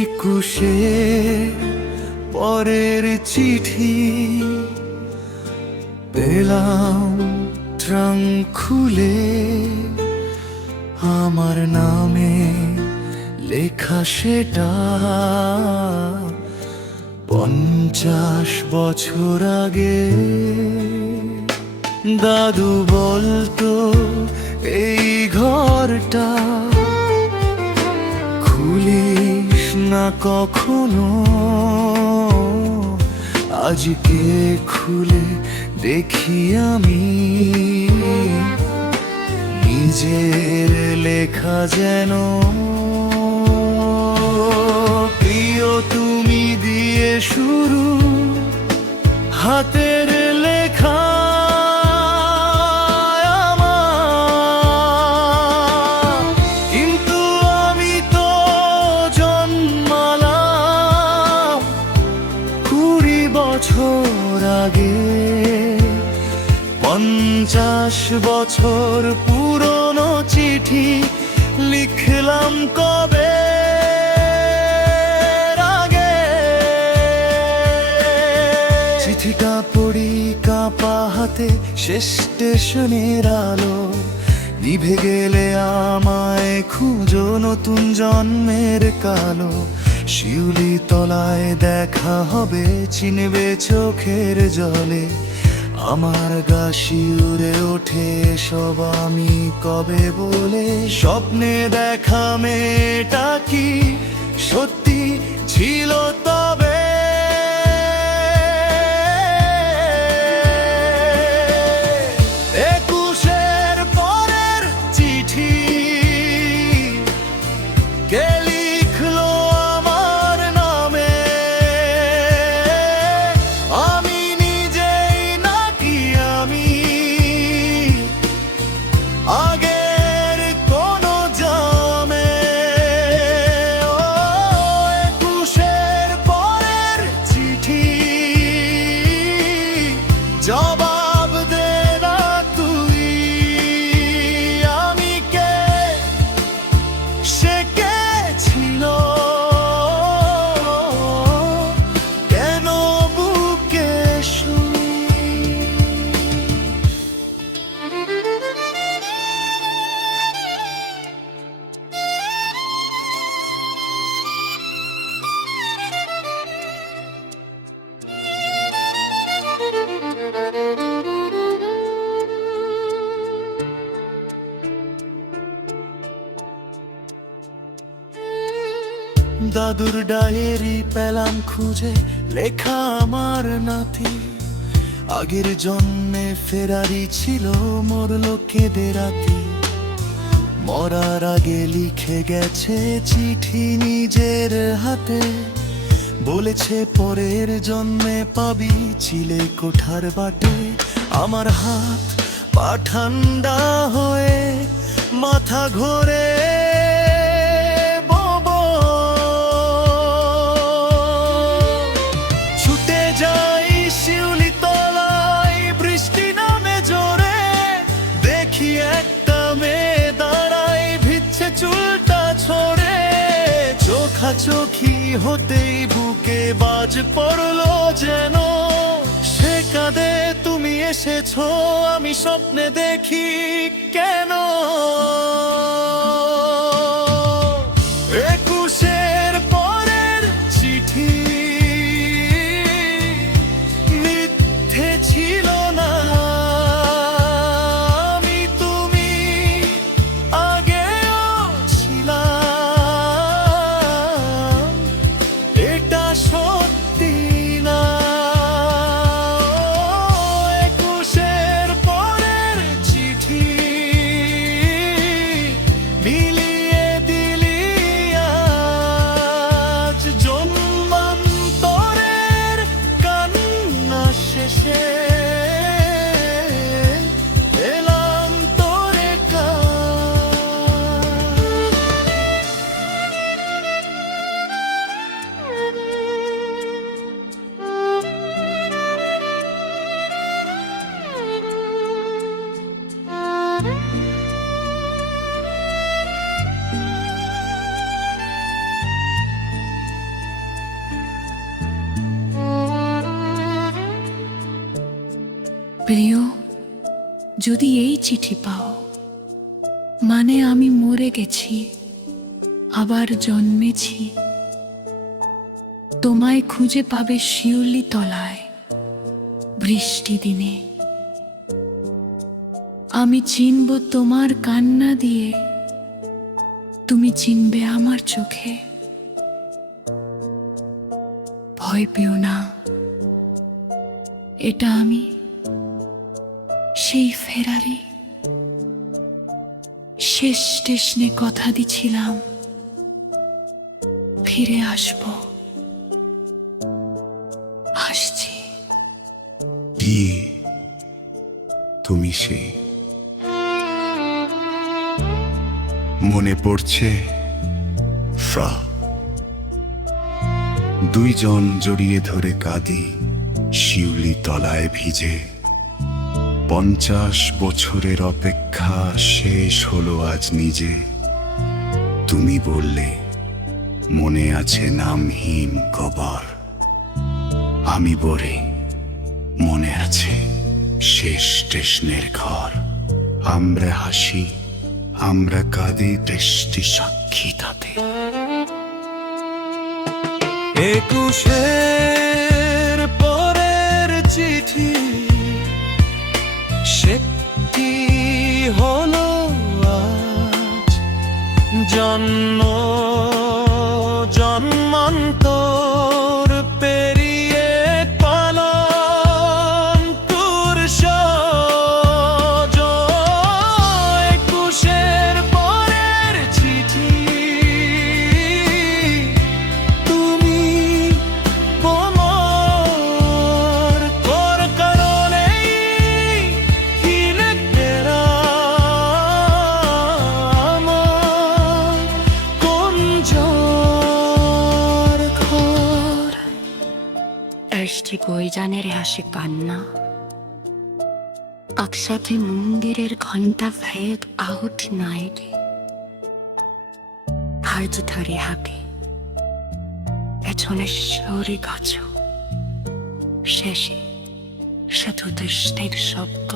একুশে পরের চিঠি পেলাম ট্রাঙ্ক খুলে, আমার নামে লেখা সেটা 50 বছর আগে। দাদু বলতো এই ঘরটা খুলিস না কখনো, আজকে খুলে দেখি আমি নিজের লেখা যেন। প্রিয় তুমি দিয়ে শুরু হাতের লেখা আমার, কিন্তু আমি তো জন্মালাম 20 বছর আগে। 50 বছর পুরনো চিঠি লিখলাম কবে আগে। চিঠিটা পড়ি কাঁপা হাতে, শেষ স্টেশনের আলো নিভে গেলে আমায় খুঁজো নতুন জন্মের কালো। শিউলি তলায় দেখা হবে, চিনবে চোখের জলে। আমার গা শিউরে ওঠে সব আমি কবে বলে। স্বপ্নে দেখা মেয়েটা কি সত্যি ছিল তবে? একুশের পরের চিঠি কে লিখলো আমার নামে? আমি নিজেই নাকি আমি আগের কোনো জামে? ও একুশের পরের চিঠি জবাব দে না তুই, আমি কে, সে কে ছিল, কেন বুকে শুই? দাদুর ডায়েরি পেলাম খুঁজে, লেখা আমার নাতি। আগের জন্মে ফেরারি ছিল, মরলো কেঁদে রাতি। মরার আগে লিখে গেছে চিঠি নিজের হাতে, বলেছে পরের জন্মে পাবি চিলে কোঠার বাটে। আমার হাত পা ঠান্ডা হয়ে মাথা ঘোরে, ছুটে যাই শিউলি তলায়, বৃষ্টি নামে জোরে। দেখি একটা মেয়ে দাঁড়ায়, ভিজছে চুলটা ছড়ে। চোখাচোখি হতেই বুকে বাজ পড়লো যেন। সে কাঁদে তুমি এসেছো, আমি স্বপ্নে দেখি কেন? একুশের পরের চিঠি মিথ্যে ছিল না, আমি তুমি আগেও ছিলাম, এটা সত্যি না। একুশের পরের চিঠি যদি এই চিঠি পাও, মানে আমি মরে গেছি, আবার জন্মেছি। তোমায় খুঁজে পাবে শিউলি তলায় বৃষ্টি দিনে। আমি চিনব তোমার কান্না দিয়ে, তুমি চিনবে আমার চোখে। ভয় পেও না, এটা আমি, সেই ফেরারি। শেষ স্টেশনে কথা দিছিলাম, ফিরে আসব। আসছি। কি তুমি সেই? মনে পড়ছে ফ্রা, দুইজন জড়িয়ে ধরে কাঁদি শিউলি তলায় ভিজে। 50 বছরের অপেক্ষা শেষ হলো আজ নিজে। তুমি বললে মনে আছে নামহীন কবর, আমি বলে মনে আছে শেষ স্টেশনের ঘর। আমরা হাসি, আমরা কাঁদি, বৃষ্টি সাক্ষী তাতে। 21-এর পরের চিঠি, সে কি হলো আজ? জন্ম জন্মান্তর পেরিয়ে পালাম তোর সজ। 21-এর পরের চিঠি, তুমি আমার তোর কারণে হিলে তেরা আমার কোন যার ঘর। এসছি বইজানের হাসি কান্না, একসাথে মন্দিরের ঘন্টা ভেদ আহুতি নাইলে। হাত ধরে হাঁটে পেছনে সরে গাছ, শেষে শুধু দৃষ্টির শব্দ।